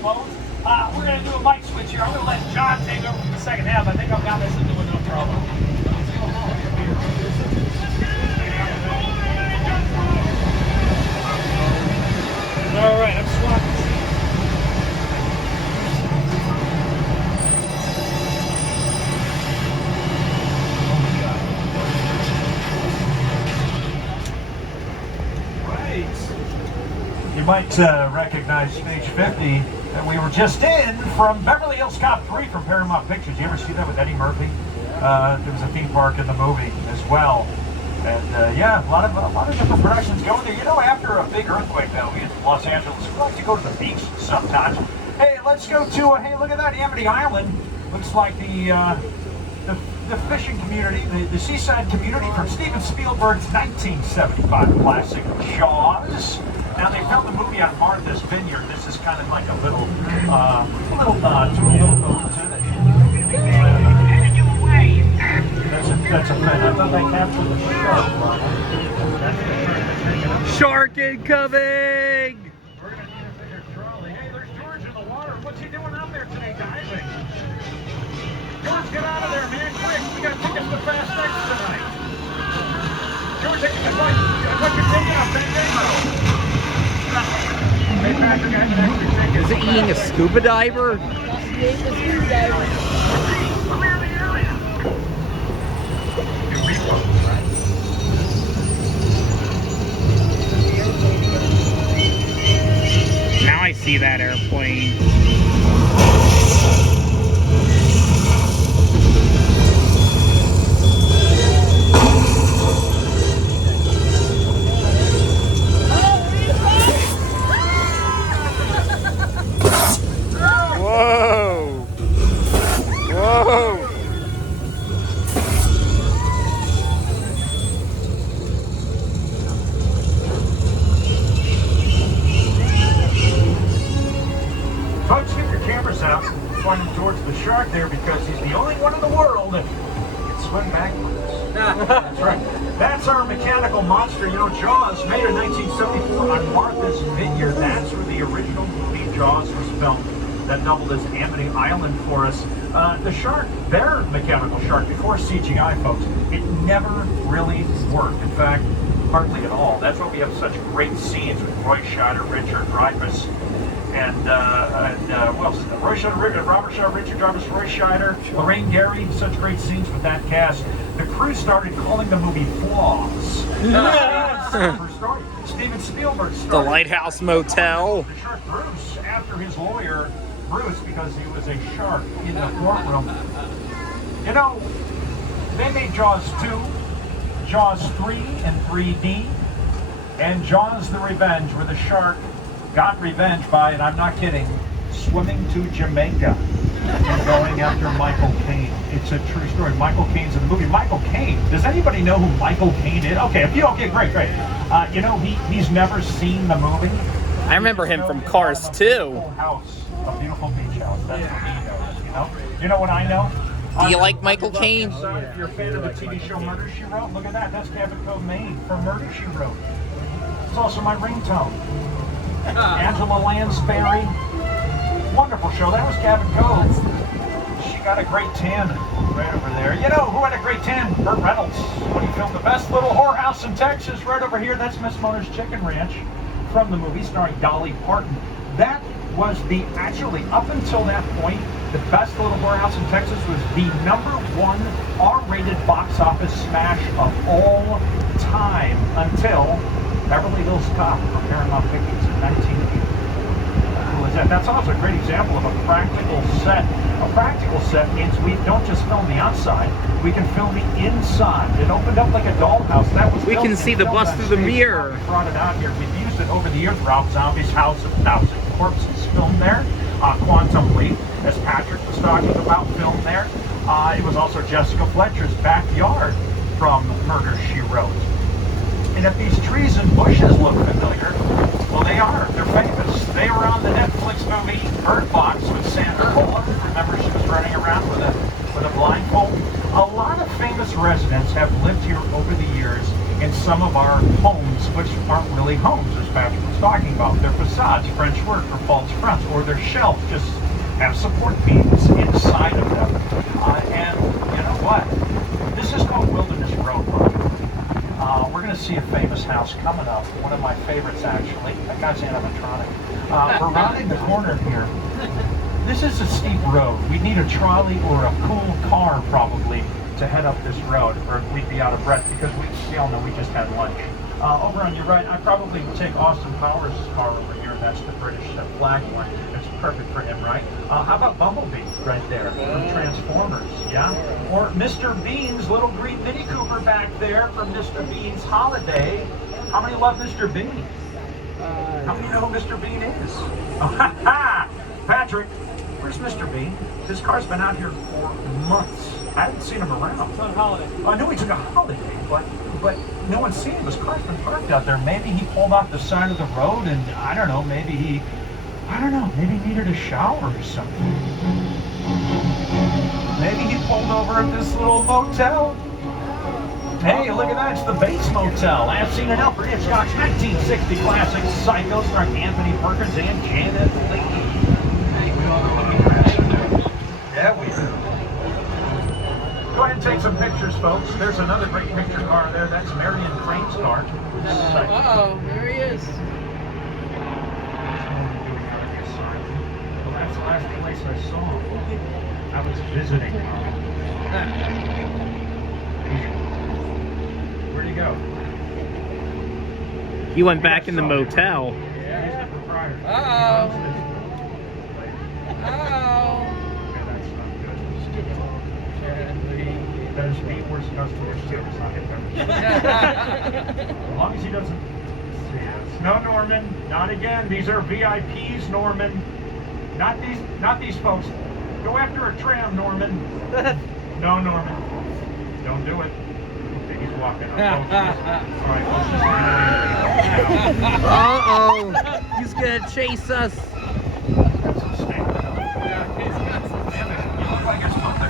mode. We're going to do a mic switch here. I'm going to let John take over for the second half. I think I've got this into no problem. All right, I'm swapping seats. You might recognize stage 50 that we were just in from Beverly Hills Cop 3 from Paramount Pictures. You ever see that with Eddie Murphy? There was a theme park in the movie as well. And yeah, a lot of different productions going there. You know, after a big earthquake though, in Los Angeles, we like to go to the beach sometimes. Hey, let's go to, hey, look at that, Amity Island. Looks like the fishing community, the seaside community from Steven Spielberg's 1975 classic Jaws. Now they filmed the movie on Martha's Vineyard. This is kind of like a little nod to a little ode to the. That's a fin. I thought they captured the shark. That's the shark that's hanging up. Shark incoming! We're gonna need a bigger trolley. Hey, there's George in the water. What's he doing out there today, diving? George, get out of there, man, quick. We got tickets to Fast X tonight. George, I want your ticket out, Fandango. Hey, Patrick, I have an extra ticket. Is it eating a scuba diver? Clear the area. Now I see that airplane. Whoa! Whoa! Folks, get your cameras out, point them towards the shark there because he's the only one in the world that can swim backwards. That's right. That's our mechanical monster. You know, Jaws, made in 1974 on Martha's Vineyard. That's where the original movie Jaws was filmed. That doubled as Amity Island for us. The shark, their mechanical shark, before CGI, folks, it never really worked. In fact, hardly at all. That's why we have such great scenes with Roy Scheider, Richard Dreyfuss, and who else? Roy Scheider, Robert Shaw, Richard Dreyfuss, Roy Scheider, Lorraine Gary. Such great scenes with that cast. The crew started calling the movie Flaws. Steven Spielberg started The Lighthouse Motel. the shark Bruce after his lawyer Bruce because he was a shark in the courtroom. You know, they made Jaws 2, Jaws 3 in 3D, and Jaws the Revenge, where the shark got revenge by, and I'm not kidding, swimming to Jamaica and going after Michael Caine. It's a true story. Michael Caine's in the movie. Michael Caine. Does anybody know who Michael Caine is? Okay, if you okay, great. You know, he's never seen the movie. I remember him from Cars 2. House, a beautiful beach house. That's what he knows. You know. You know what I know? Do you like Michael Caine? If you're a fan of the TV show Murder, She Wrote, look at that. That's Cabot Cove, Maine from Murder, She Wrote. It's also my ringtone. Angela Lansbury. Wonderful show. That was Cabot Cove. She got a great tan right over there. You know who had a great tan? Burt Reynolds. When he filmed The Best Little Whorehouse in Texas, right over here. That's Miss Mona's Chicken Ranch from the movie starring Dolly Parton. That was actually up until that point, The Best Little Whorehouse in Texas was the #1 R-rated box office smash of all time until Beverly Hills Cop from Paramount Pictures in 1980. That's also a great example of a practical set. A practical set means we don't just film the outside, we can film the inside. It opened up like a dollhouse. That was We can see the bust through the mirror. We brought it out here. We've used it over the years. Rob Zombie's House of Thousand Corpses filmed there. Quantum Leap, as Patrick was talking about, filmed there. It was also Jessica Fletcher's backyard from Murder, She Wrote. And if these trees and bushes look familiar, well, they are. They're famous. They were on the Netflix movie Bird Box with Sandra Bullock. Remember, she was running around with a blindfold. A lot of famous residents have lived here over the years in some of our homes, which aren't really homes, as Patrick was was talking about. Their facades, French word for false fronts, or their shelves just have support beams inside of them. And you know what? This is called Wilderness Road. We're going to see a famous house coming up. One of my favorites, actually. That guy's animatronic. We're rounding the corner here. This is a steep road. We'd need a trolley or a cool car, probably, to head up this road, or we'd be out of breath because we all know we just had lunch. Over on your right, I probably would take Austin Powers' car over here. That's the British flag one. It's perfect for him, right? How about Bumblebee right there from Transformers, yeah? Or Mr. Bean's little green Mini Cooper back there from Mr. Bean's Holiday. How many love Mr. Bean? How many know who Mr. Bean is? Patrick, where's Mr. Bean? His car's been out here for months. I haven't seen him around. It's on holiday. I knew he took a holiday, but no one's seen him. His car's been parked out there. Maybe he pulled off the side of the road and I don't know, maybe he needed a shower or something. Maybe he pulled over at this little motel. Hey, look at that, it's the Bates Motel. I've seen an Alfred Hitchcock's 1960 classic Psycho starring Anthony Perkins and Janet Leigh. Yeah, we do. Go ahead and take some pictures, folks. There's another great picture car there. That's Marion Crane's car. Uh-oh, there he is. Well, that's the last place I saw him. I was visiting. Where'd he go? He went back in the motel. Yeah, he's the proprietor. Uh-oh. Yeah, that's not good. That is the worst customer service I have ever seen. As long as he doesn't see us. No, Norman, not again. These are VIPs, Norman. Not these folks. Go after a tram, Norman. No, Norman. Don't do it. Okay, he's walking up. All right, let's just Uh-oh. He's gonna chase us. That's a snake. Damn it. You look like you're supposed to.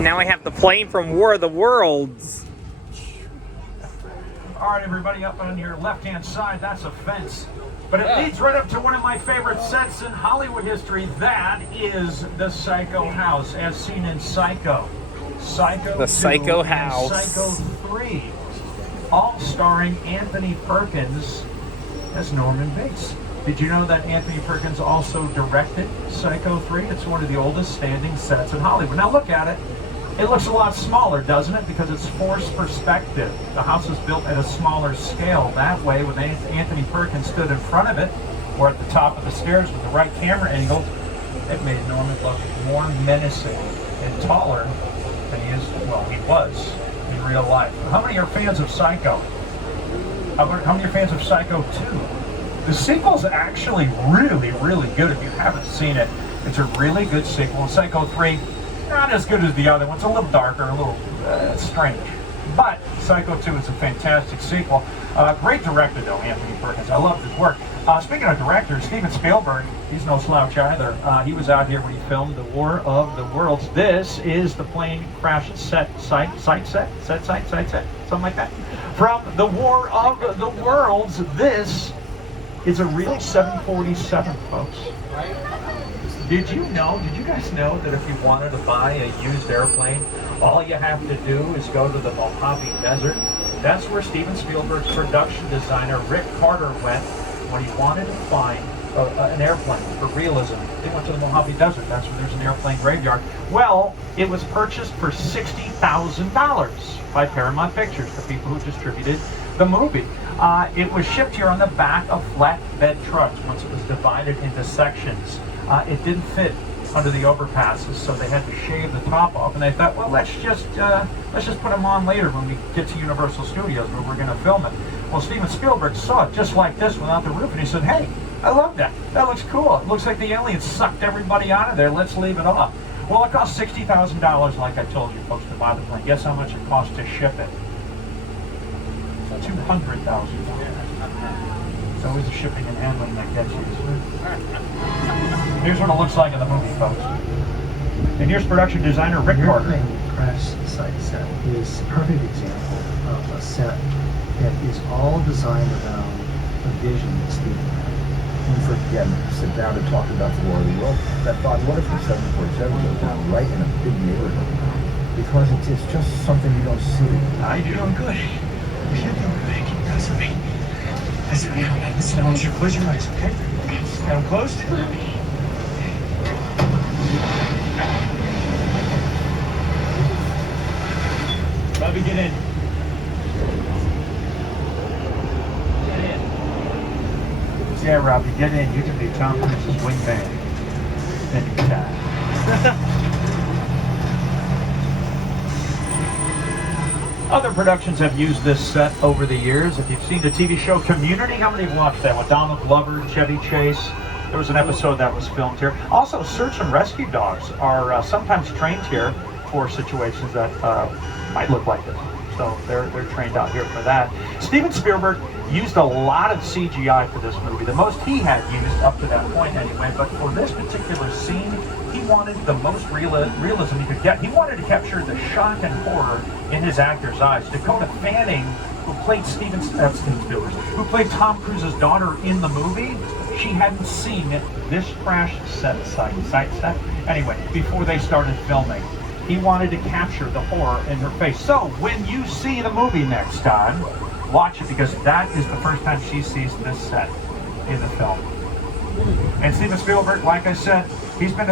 Now I have the plane from War of the Worlds. All right, everybody, up on your left-hand side, that's a fence. But it leads right up to one of my favorite sets in Hollywood history. That is the Psycho house, as seen in Psycho. Psycho The 2 Psycho and house. Psycho 3. All starring Anthony Perkins as Norman Bates. Did you know that Anthony Perkins also directed Psycho 3? It's one of the oldest standing sets in Hollywood. Now look at it. It looks a lot smaller, doesn't it? Because it's forced perspective. The house is built at a smaller scale. That way, when Anthony Perkins stood in front of it, or at the top of the stairs with the right camera angle, it made Norman look more menacing and taller than he was in real life. How many are fans of Psycho? How many are fans of Psycho 2? The sequel's actually really, really good if you haven't seen it. It's a really good sequel. Psycho 3, not as good as the other one. It's a little darker, a little strange. But Psycho 2 is a fantastic sequel. Great director, though, Anthony Perkins. I love his work. Speaking of directors, Steven Spielberg, he's no slouch either. He was out here when he filmed The War of the Worlds. This is the plane crash site, something like that. From The War of the Worlds, this is a real 747, folks. Did you guys know that if you wanted to buy a used airplane, all you have to do is go to the Mojave Desert? That's where Steven Spielberg's production designer Rick Carter went when he wanted to find an airplane for realism. They went to the Mojave Desert. That's where there's an airplane graveyard. Well, it was purchased for $60,000 by Paramount Pictures, the people who distributed the movie. It was shipped here on the back of flatbed trucks once it was divided into sections. It didn't fit under the overpasses, so they had to shave the top off, and they thought, well, let's just put them on later when we get to Universal Studios where we're going to film it. Well, Steven Spielberg saw it just like this without the roof, and he said, hey, I love that. That looks cool. It looks like the aliens sucked everybody out of there. Let's leave it off. Well, it cost $60,000, like I told you folks, to buy the plane. Guess how much it cost to ship it? $200,000. It's always the shipping and handling that gets you. Here's what it looks like in the movie, folks. And here's production designer Rick Carter. Crash site set is a perfect example of a a set that is all designed around a vision that Steven had. We forget to sit down and talk about the War of the World. That thought, what if the 747 goes down right in a big neighborhood? Because it's just something you don't see. You're doing good. You're doing good. Keep pressing me. Listen, I want you to close your eyes, okay? Got them closed? Bobby, get in. Get in. Yeah, Robbie, get in. You can be Tom Cruise's wingman. Anytime. Other productions have used this set over the years. If you've seen the TV show Community, how many have watched that? With Donald Glover, Chevy Chase. There was an episode that was filmed here. Also, search and rescue dogs are sometimes trained here for situations that might look like this. So they're trained out here for that. Steven Spielberg used a lot of CGI for this movie. The most he had used up to that point anyway, but for this particular scene, he wanted the most realism he could get. He wanted to capture the shock and horror in his actor's eyes. Dakota Fanning, who played Steven Spielberg, who played Tom Cruise's daughter in the movie, she hadn't seen this crash set. Anyway, before they started filming, he wanted to capture the horror in her face. So when you see the movie next time, watch it, because that is the first time she sees this set in the film. And Steven Spielberg, like I said, he's been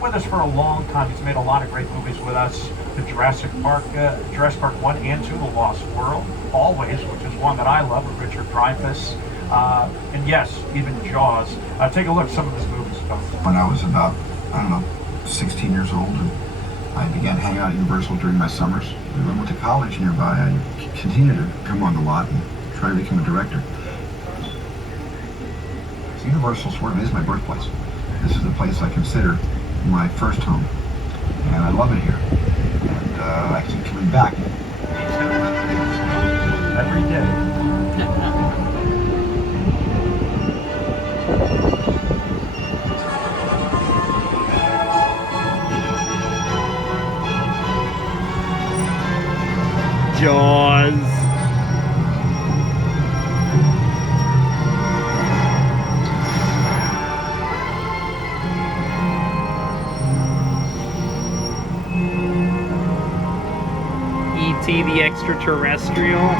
with us for a long time. He's made a lot of great movies with us. The Jurassic Park 1 and 2, The Lost World, Always, which is one that I love, with Richard Dreyfuss. And yes, even Jaws. Take a look at some of his movies, folks. When I was about, 16 years old, and I began hanging out at Universal during my summers. When I went to college nearby, I continued to come on the lot and try to become a director. So Universal sort of is my birthplace. This is the place I consider my first home, and I love it here. And I keep coming back. Every day. Jaws. E.T. the Extraterrestrial.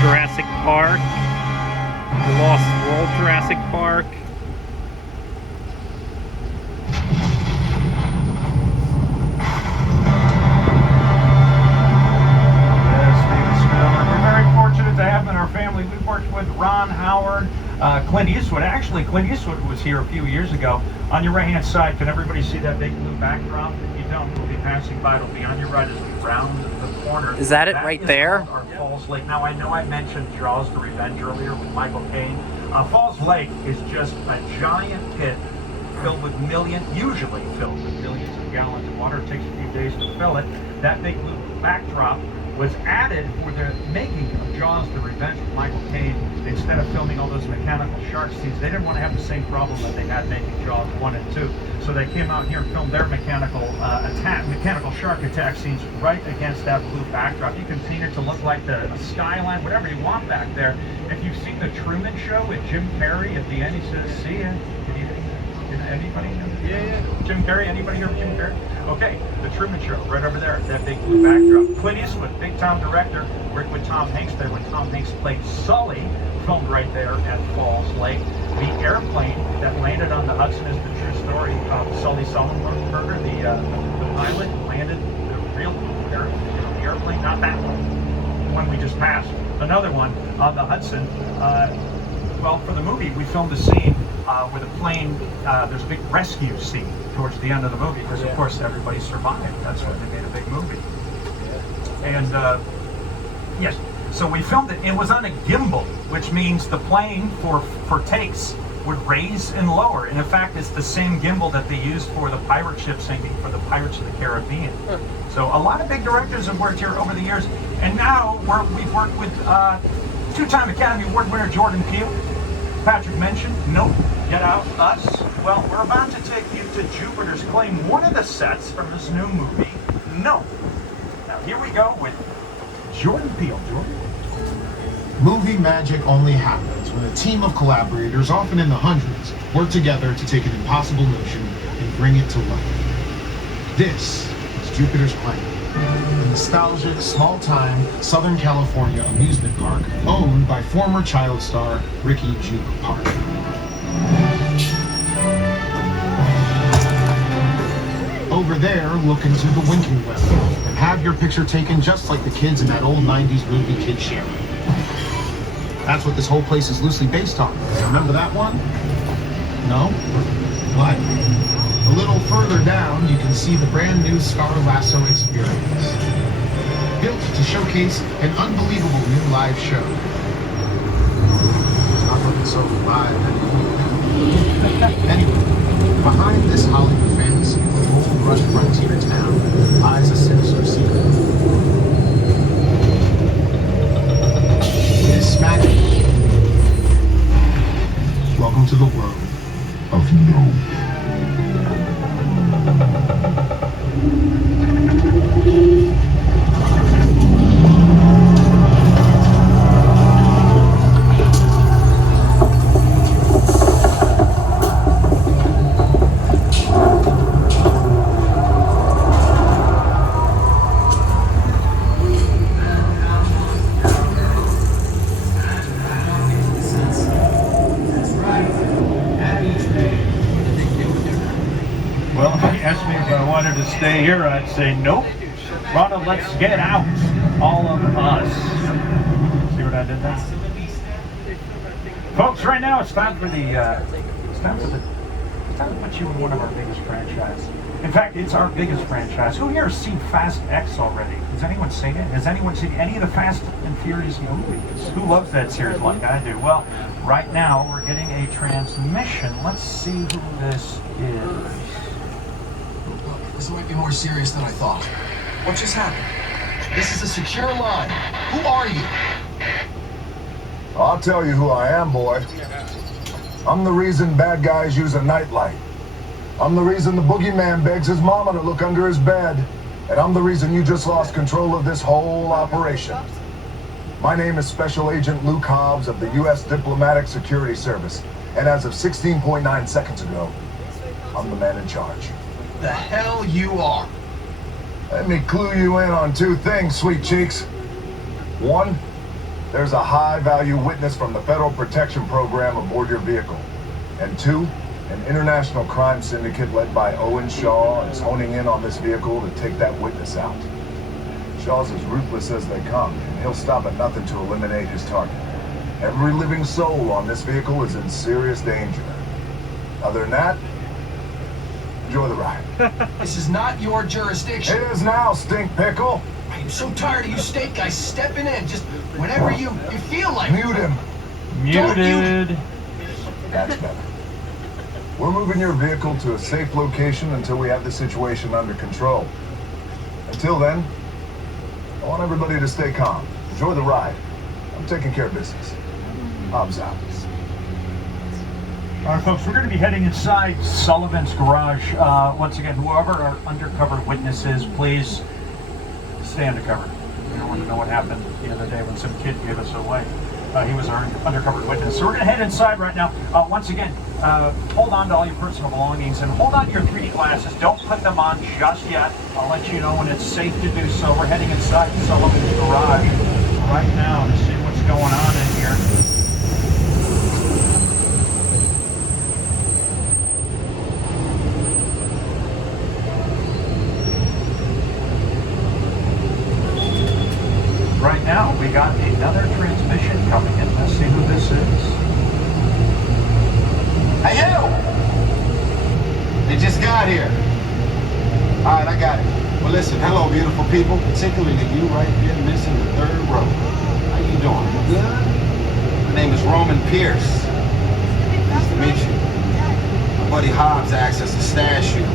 Jurassic Park, The Lost World Jurassic Park. Steven Spielberg. We're very fortunate to have him in our family. We've worked with Ron Howard, Clint Eastwood. Actually, Clint Eastwood was here a few years ago. On your right-hand side, can everybody see that big blue backdrop? If you don't, we'll be passing by. It'll be on your right as we round the corner. Is that it right there? Our Falls Lake. Now, I know I mentioned Jaws the Revenge earlier with Michael Caine. Falls Lake is just a giant pit filled with usually filled with millions of gallons of water. It takes a few days to fill it. That big blue backdrop was added for the making of Jaws the Revenge with Michael Caine. Instead of filming all those mechanical shark scenes, they didn't want to have the same problem that they had making Jaws 1 and 2. So they came out here and filmed their mechanical shark attack scenes right against that blue backdrop. You can paint it to look like the skyline, whatever you want back there. If you've seen the Truman Show with Jim Carrey, at the end he says, "See ya." Anybody? Yeah. Jim Carrey? Anybody hear of Jim Carrey? Okay, the Truman Show, right over there, that big blue backdrop. Clint Eastwood, big time director, worked with Tom Hanks there when Tom Hanks played Sully, filmed right there at Falls Lake. The airplane that landed on the Hudson is the true story of Sully Sullenberger, the pilot who landed the real airplane, not that one we just passed. Another one on the Hudson. Well, for the movie, we filmed a scene where the plane, there's a big rescue scene towards the end of the movie, because of course everybody survived. That's why they made a big movie. And yes, so we filmed it. It was on a gimbal, which means the plane for takes would raise and lower. And in fact, it's the same gimbal that they used for the pirate ship sinking for the Pirates of the Caribbean. So a lot of big directors have worked here over the years. And now we've worked with two-time Academy Award winner Jordan Peele. Patrick mentioned, nope, get out, us. Well, we're about to take you to Jupiter's Claim, one of the sets from this new movie, Nope. Now here we go with Jordan Peele. Jordan? Movie magic only happens when a team of collaborators, often in the hundreds, work together to take an impossible notion and bring it to life. This is Jupiter's Claim, a nostalgic, small-time Southern California amusement park owned by former child star Ricky Juke Park. Over there, look into the winking well and have your picture taken just like the kids in that old 90s movie Kid Sharing. That's what this whole place is loosely based on. Remember that one? No? What? A little further down, you can see the brand new Scar Lasso experience. Built to showcase an unbelievable new live show. It's not looking so live anymore. Anyway, behind this Hollywood fantasy of a gold-rush frontier town lies a sinister secret. This magic. Welcome to the world of No. Well, if you asked me if I wanted to stay here, I'd say nope. Ronald, let's get out. All of us. See what I did there? Folks, right now it's time to put you in one of our biggest franchises. In fact, it's our biggest franchise. Who here has seen Fast X already? Has anyone seen it? Has anyone seen any of the Fast and Furious movies? Who loves that series like I do? Well, right now we're getting a transmission. Let's see who this is. This might be more serious than I thought. What just happened? This is a secure line. Who are you? I'll tell you who I am, boy. I'm the reason bad guys use a nightlight. I'm the reason the boogeyman begs his mama to look under his bed. And I'm the reason you just lost control of this whole operation. My name is Special Agent Luke Hobbs of the U.S. Diplomatic Security Service. And as of 16.9 seconds ago, I'm the man in charge. The hell you are. Let me clue you in on two things, sweet cheeks. One, there's a high-value witness from the Federal Protection Program aboard your vehicle. And two, an international crime syndicate led by Owen Shaw is honing in on this vehicle to take that witness out. Shaw's as ruthless as they come, and he'll stop at nothing to eliminate his target. Every living soul on this vehicle is in serious danger. Other than that, enjoy the ride. This is not your jurisdiction. It is now, Stink Pickle. I'm so tired of you state guys stepping in just whenever you feel like it. Mute him. Muted. That's better. We're moving your vehicle to a safe location until we have the situation under control. Until then, I want everybody to stay calm. Enjoy the ride. I'm taking care of business. Hobbs out. All right, folks, we're going to be heading inside Sullivan's garage. Once again, whoever our undercover witness is, please stay undercover. We don't want to know what happened the other day when some kid gave us away. He was our undercover witness. So we're going to head inside right now. Once again, hold on to all your personal belongings and hold on to your 3D glasses. Don't put them on just yet. I'll let you know when it's safe to do so. We're heading inside Sullivan's garage right now to see what's going on in here. Right now, we got another transmission coming in. Let's see who this is. Hey, you! They just got here. All right, I got it. Well, listen, hello, beautiful people, particularly you right here missing the third row. How you doing? You good? My name is Roman Pierce. Nice to meet you. My buddy Hobbs asked us to stash you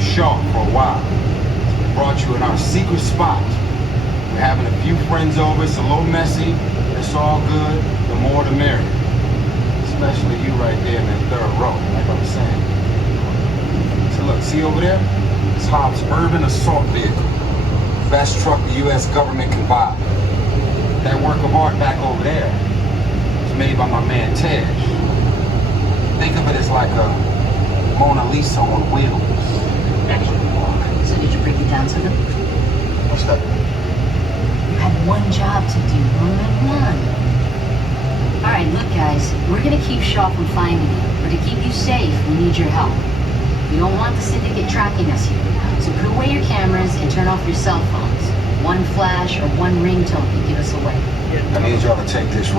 short for a while. We brought you in our secret spot. We're having a few friends over. It's a little messy. It's all good. The more the merrier. Especially you right there in that third row, like I was saying. So look, see over there? It's Hobbs' urban assault vehicle. Best truck the U.S. government can buy. That work of art back over there was made by my man Tej. Think of it as like a Mona Lisa on wheels. So did you break it down to them? What's that? You had one job to do, only one. Alright, look guys, we're gonna keep Shaw from finding you, but to keep you safe, we need your help. We don't want the syndicate tracking us here, so put away your cameras and turn off your cell phones. One flash or one ringtone can give us away. I need y'all to take this